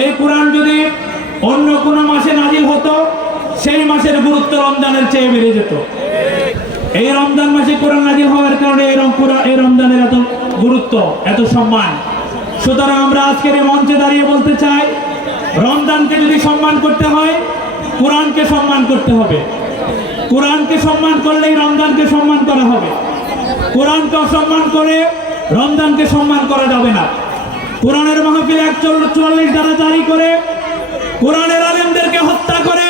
এই কোরআন যদি অন্য কোনো মাসে নাজিল হতো, সেই মাসের গুরুত্ব রমজানের চেয়ে বেড়ে যেত। এই রমজান মাসে কোরআন নাজিল হওয়ার কারণে এই এই রমজানের এত গুরুত্ব, এত সম্মান। সুতরাং আমরা আজকের এই মঞ্চে দাঁড়িয়ে বলতে চাই, রমজানকে যদি সম্মান করতে হয়, কোরআনকে সম্মান করতে হবে। কোরআনকে সম্মান করলেই রমজানকে সম্মান করা হবে। কোরআনকে অসম্মান করে রমজানকে সম্মান করা যাবে না। কোরআনের মাহফিল একচল্লিশ চুয়াল্লিশ দ্বারা জারি করে, কোরআনের আলেমদেরকে হত্যা করে,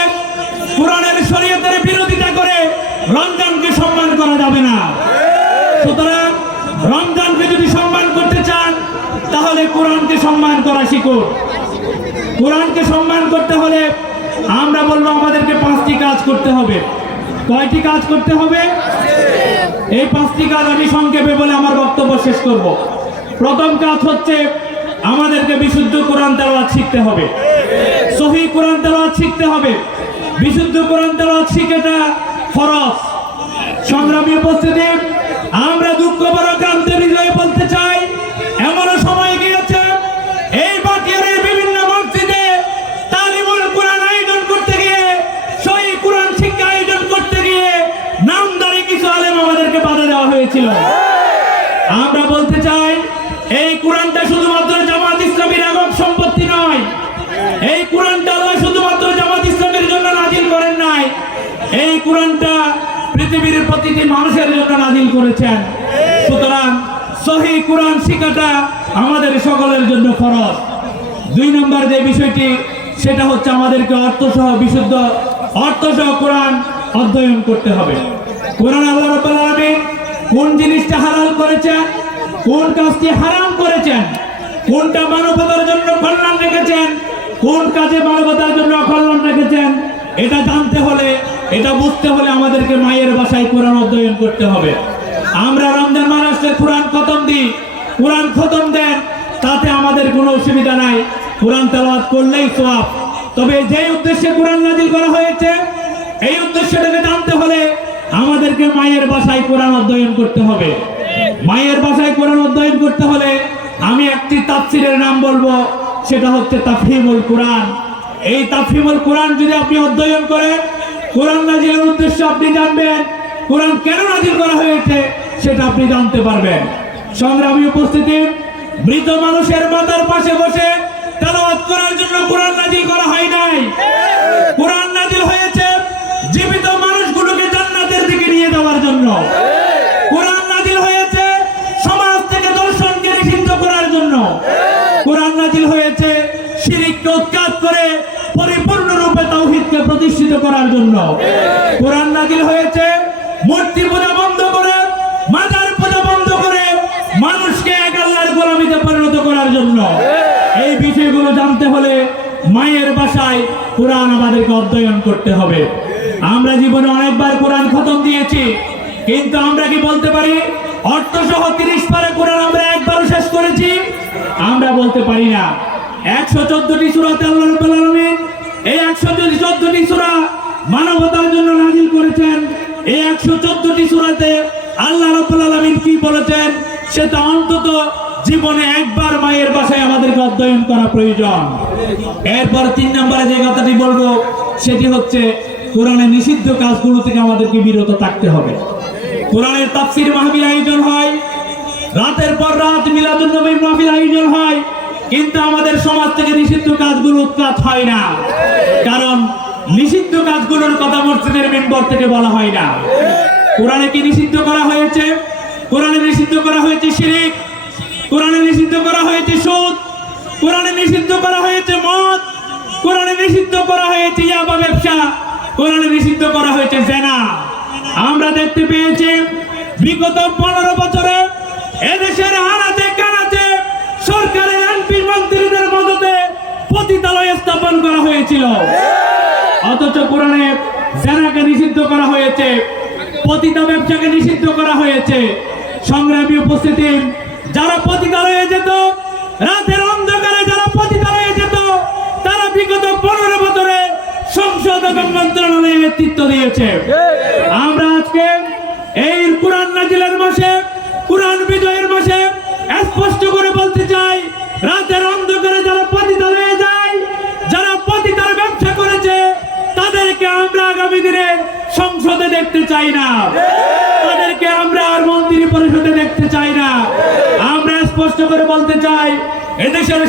কোরআনের শরীয়তের বিরোধিতা করে রমজানকে সম্মান করা যাবে না। সুতরাং রমজানকে যদি সম্মান করতে চান, তাহলে কোরআনকে সম্মান করা শিখুন। কোরআনকে সম্মান করতে হলে আমরা বলব আমাদেরকে পাঁচটি কাজ করতে হবে। কয়টি কাজ করতে হবে? এই পাঁচটি কাজ আমি সংক্ষেপে বলে আমার বক্তব্য শেষ করব। প্রথম কাজ হচ্ছে আমাদেরকে বিশুদ্ধ কোরআন তেলাওয়াত শিখতে হবে। সহি কোরআন তেলাওয়াত শিখতে হবে। বিশুদ্ধ কোরআন তেলাওয়াত শিখেটা ফরজ। সংগ্রামী উপস্থিতি, আমরা দুঃখ বড় ক্রান্তের হৃদয়ে বলতে চাই। এমনও সময় গিয়েছে, এই বাটিয়ারের বিভিন্ন মসজিদে তালিমুল কোরআন আয়োজন করতে গিয়ে, সহি কোরআন শিক্ষা আয়োজন করতে গিয়ে নামদারি কিছু আলেম আমাদেরকে বাধা দেওয়া হয়েছিল আমরা বলতে চাই এই কোরআনটা শুধুমাত্র জামাত ইসলামীর একক সম্পত্তি নয়। এই কোরআনটা আল্লাহ শুধুমাত্র জামাত ইসলামের জন্য নাজিল করেন নাই। এই কোরআনটা পৃথিবীর প্রতিটি মানুষের জন্য নাজিল করেছেন। সুতরাং সহি কোরআন শিক্ষাটা আমাদের সকলের জন্য ফরজ। দুই নম্বর যে বিষয়টি, সেটা হচ্ছে আমাদেরকে অর্থসহ বিশুদ্ধ অর্থসহ কোরআন অধ্যয়ন করতে হবে। কোরআন আল্লাহ আলামিন কোন জিনিসটা হালাল করেছেন? কোন কাজটি হারাম করেছেন? কোনটা মানবতার জন্য কল্যাণ রেখেছেন? কোন কাজে মানবতার জন্য অকল্যাণ রেখেছেন? এটা জানতে হলে, এটা বুঝতে হলে আমাদেরকে মায়ের বাসায় কোরআন অধ্যয়ন করতে হবে। আমরা রমজান মাসে কোরআন খতম দিই। কোরআন খতম দেন, তাতে আমাদের কোনো অসুবিধা নাই। কোরআন তেলাওয়াত করলেই সওয়াব। তবে যে উদ্দেশ্যে কোরআন নাজিল করা হয়েছে, এই উদ্দেশ্যটাকে জানতে হলে আমাদেরকে মায়ের বাসায় কোরআন অধ্যয়ন করতে হবে। মায়ের বাসায় কোরআন অধ্যয়ন করতে হলে আমি একটি তাফসিরের নাম বলব, সেটা হচ্ছে তাফহিমুল কোরআন। এই তাফহিমুল কোরআন যদি আপনি অধ্যয়ন করেন, কোরআন নাজিলের উদ্দেশ্য আপনি জানবেন, কোরআন কেন নাজিল করা হয়েছে, সেটা আপনি জানতে পারবেন। সংগ্রামী উপস্থিতি, মৃত মানুষের মাথার পাশে বসে তেলাওয়াত করার জন্য কোরআন নাজিল করা হয় নাই কোরআন নাজিল হয়েছে জীবিত মানুষগুলোকে জান্নাতের দিকে নিয়ে যাওয়ার জন্য কোরআন নাজিল হয়েছে সমাজ থেকে দর্শনকে নিষিদ্ধ করার জন্য কোরআন নাজিল হয়েছে শিরিককে উৎখাত করে পরিপূর্ণরূপে তাওহীদকে প্রতিষ্ঠিত করার জন্য। কোরআন নাজিল হয়েছে, মূর্তি পূজা বন্ধ করে, মাজার পূজা বন্ধ করে মানুষকে এক আল্লাহর গোলামিতে পরিণত করার জন্য। এই বিষয়গুলো জানতে হলে মায়ের বাসায় কোরআন আমাদেরকে অধ্যয়ন করতে হবে। আমরা জীবনে অনেকবার কোরআন খতম দিয়েছি, কিন্তু আমরা কি বলতে পারি? অর্থ সহ তিরিশ পারে কোরআন আমরা একবারও শেষ করেছি? আমরা বলতে পারি না। একশো চোদ্দটি সুরাতে আল্লাহ রাব্বুল এই একশো চোদ্দটি সুরা মানবতার জন্য নাজিল করেছেন। এই একশো চোদ্দটি সুরাতে আল্লাহ রাব্বুল আলামিন কি বলেছেন? সেটা অন্তত জীবনে একবার মায়ের বাসায় আমাদেরকে অধ্যয়ন করা প্রয়োজন। এরপর তিন নম্বরে যে কথাটি বলব, সেটি হচ্ছে কোরআনের নিষিদ্ধ কাজগুলো থেকে আমাদেরকে বিরত থাকতে হবে। কোরআনের তাফসির মাহফিল আয়োজন হয়, রাতের পর রাত মিলাদুন নবী মাহফিল আয়োজন হয় কিন্তু আমাদের সমাজ থেকে নিষিদ্ধ কাজগুলো উৎখাত হয় না। কারণ নিষিদ্ধ কাজগুলোর কথা মসজিদের মেম্বর থেকে বলা হয় না। কোরআনে কি নিষিদ্ধ করা হয়েছে? কোরআনে নিষিদ্ধ করা হয়েছে শিরিক। কোরআনে নিষিদ্ধ করা হয়েছে সুদ। কোরআনে নিষিদ্ধ করা হয়েছে মদ। কোরআনে নিষিদ্ধ করা হয়েছে ইয়াবা ব্যবসা। কোরআনে নিষিদ্ধ করা হয়েছে জেনা। আমরা দেখতে পেয়েছি বিগত পনেরো বছরে হয়েছিল অথচ কোরআনে জেনাকে নিষিদ্ধ করা হয়েছে, পতিতা ব্যবসাকে নিষিদ্ধ করা হয়েছে, সংগ্রামী উপস্থিতি, যারা পতিতালয়ে যেত, রাতের অন্ধকারে যারা পতিতালয়ে যেত, তারা বিগত পনেরো বছরে সংসদ এবং মন্ত্রণালয়ে নেতৃত্ব দিয়েছে। আমরা আজকে এই কোরআন নাজিলের মাসে, কোরআন বিজয়ের মাসে স্পষ্ট দেখতে চাই না। তাদেরকে আমরা আর মন্ত্রী পরিষদে দেখতে চাই না। আমরা স্পষ্ট করে বলতে চাই, এদেশের